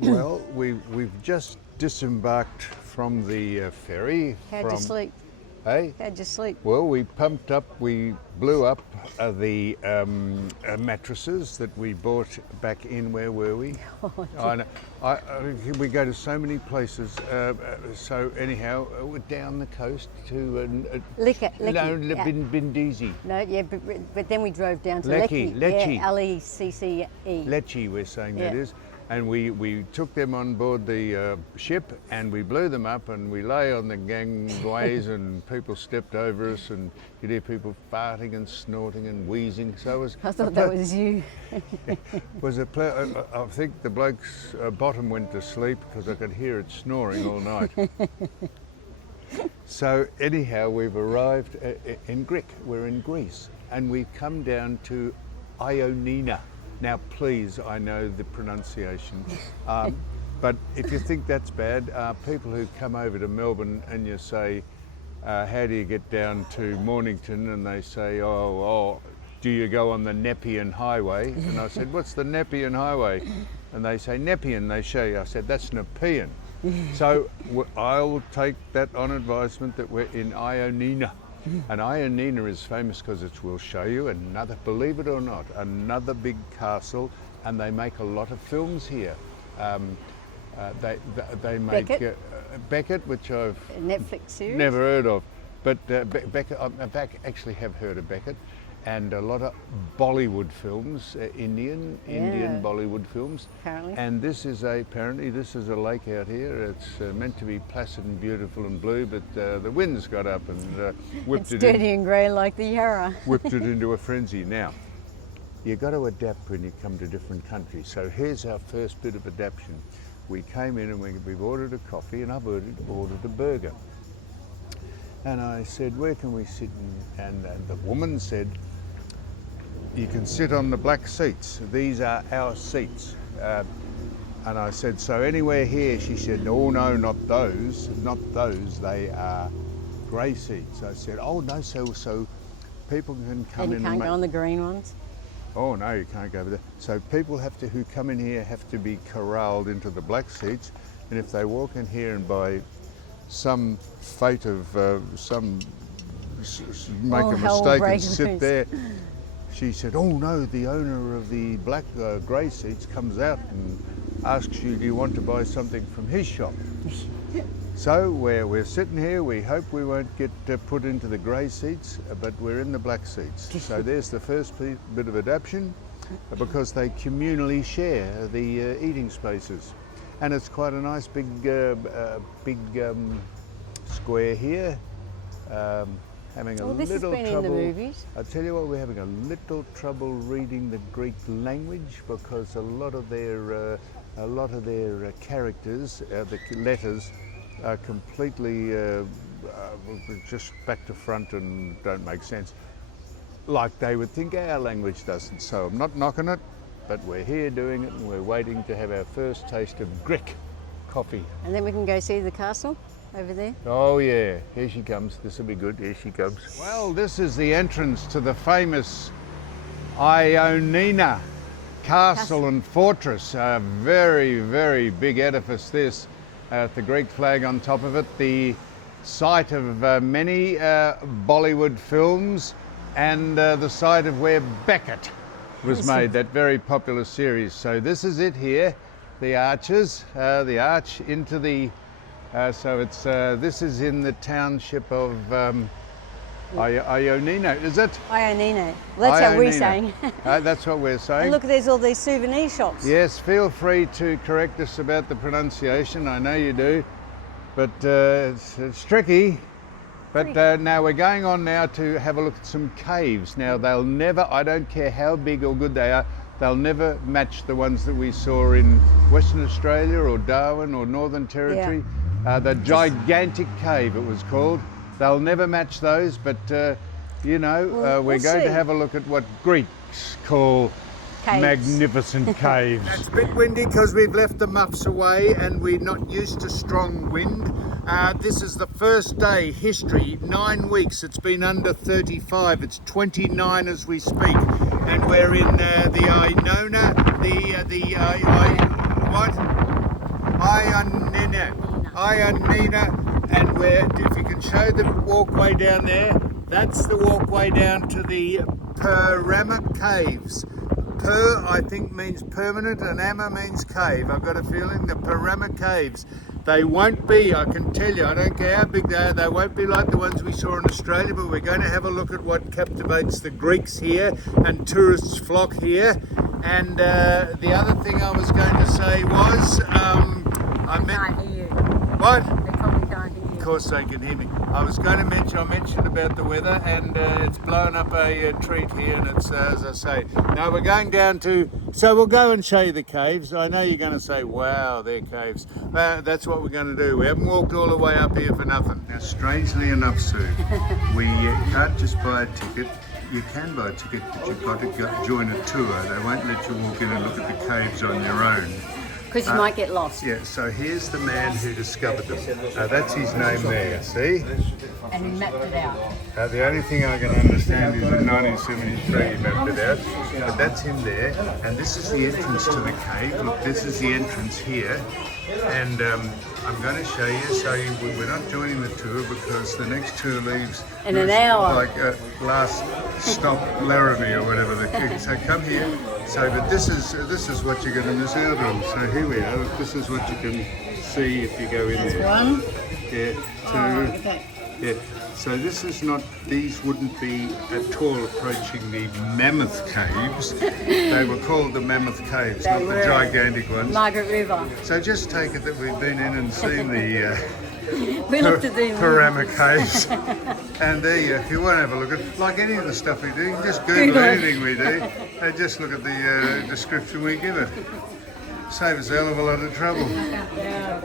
Well, we've just disembarked from the ferry. How'd you sleep? Hey? How'd you sleep? Well, we pumped up, we blew up the mattresses that we bought back in. Where were we? I know. We go to so many places. So anyhow, we're down the coast to Bindisi. No, yeah, but then we drove down to Lecce. Yeah, Lecce. Lecce, we're saying that Yeah. is. And we took them on board the ship and we blew them up and we lay on the gangways and people stepped over us and you'd hear people farting and snorting and wheezing. So it was. I thought that was you. I think the bloke's bottom went to sleep because I could hear it snoring all night. So anyhow, we've arrived in Greek. We're in Greece and we've come down to Ioannina. Now, please, I know the pronunciation, but if you think that's bad, people who come over to Melbourne and you say, how do you get down to Mornington? And they say, oh, do you go on the Nepean Highway? And I said, what's the Nepean Highway? And they say, Nepean, they show you. I said, that's Nepean. So I'll take that on advisement that we're in Ioannina. And Ioannina is famous because we'll show you another, believe it or not, another big castle, and they make a lot of films here. They make Beckett, which I've A Netflix series? never heard of, but Beckett, I actually have heard of Beckett, and a lot of Bollywood films, Indian Bollywood films. Apparently. And apparently this is a lake out here. It's meant to be placid and beautiful and blue, but the winds got up and whipped It's dirty and grey like the Yarra. whipped it into a frenzy. Now, you've got to adapt when you come to different countries. So here's our first bit of adaptation. We came in and we've ordered a coffee, and I've ordered a burger. And I said, where can we sit? And the woman said, you can sit on the black seats. These are our seats. And I said, so anywhere here? She said, oh no, not those, they are grey seats. I said, oh no, so people can come in and you can't go on the green ones? Oh no, you can't go over there. So people who come in here have to be corralled into the black seats, and if they walk in here and by some fate of make a mistake and sit there, she said, oh no, the owner of the black grey seats comes out and asks you, do you want to buy something from his shop? So we're sitting here, we hope we won't get put into the grey seats, but we're in the black seats. So there's the first bit of adaptation, because they communally share the eating spaces. And it's quite a nice big square here. Having a this has little been trouble. In the movies. I tell you what, we're having a little trouble reading the Greek language because a lot of their characters, the letters, are completely just back to front and don't make sense, like they would think our language doesn't. So I'm not knocking it, but we're here doing it, and we're waiting to have our first taste of Greek coffee. And then we can go see the castle over there. Oh yeah, here she comes. This will be good. Here she comes. Well, this is the entrance to the famous Ioannina Castle and Fortress. A very, very big edifice this, the Greek flag on top of it. The site of many Bollywood films, and the site of where Beckett was made, that very popular series. So this is it here, the arches, the arch into the this is in the township of Ioannina, is it? Ioannina. That's how we're saying. That's what we're saying. And look, there's all these souvenir shops. Yes, feel free to correct us about the pronunciation. I know you do, but it's tricky. But now we're going on now to have a look at some caves. Now they'll never, I don't care how big or good they are, they'll never match the ones that we saw in Western Australia or Darwin or Northern Territory. Yeah. The gigantic cave, it was called. They'll never match those, but we're going to have a look at what Greeks call Caves. Magnificent caves. It's a bit windy because we've left the muffs away and we're not used to strong wind. This is the first day, history, 9 weeks. It's been under 35. It's 29 as we speak. And we're in the Ioannina, what? Ioannina, and if you can show the walkway down there, that's the walkway down to the Perama caves. Per, I think, means permanent, and Amma means cave. I've got a feeling the Perama caves. They won't be, I can tell you, I don't care how big they are, they won't be like the ones we saw in Australia, but we're going to have a look at what captivates the Greeks here, and tourists flock here. And the other thing I was going to say was, I Can't hear you. What? They probably can't hear you. Of course they can hear me. I was going to mention, I mentioned about the weather, and it's blown up a treat here, and it's, as I say, now we're going down to, so we'll go and show you the caves. I know you're going to say, wow, they're caves. That's what we're going to do. We haven't walked all the way up here for nothing. Now, strangely enough, Sue, we can't just buy a ticket. You can buy a ticket, but you've got to join a tour. They won't let you walk in and look at the caves on your own. Because you might get lost. Yeah, so here's the man who discovered them. That's his name there, see? And he mapped it out. The only thing I can understand is in 1973 he mapped it out. But that's him there, and this is the entrance to the cave. Look, this is the entrance here. And I'm going to show you, so we're not joining the tour because the next tour leaves in an hour. Like last stop Laramie or whatever the kids. So come here. So, but this is what you're going to miss out on. So here we are. This is what you can see if you go in there. One. Yeah. Two. Oh, okay. Yeah. So this is not. These wouldn't be at all approaching the Mammoth Caves. They were called the Mammoth Caves, They not the were. gigantic ones. Margaret River. So just take it that we've been in and seen the We looked at them. Perama Caves. And there you, if you want to have a look at, like any of the stuff we do, you can just Google anything we do and just look at the description we give it. Save us a hell of a lot of trouble. Yeah.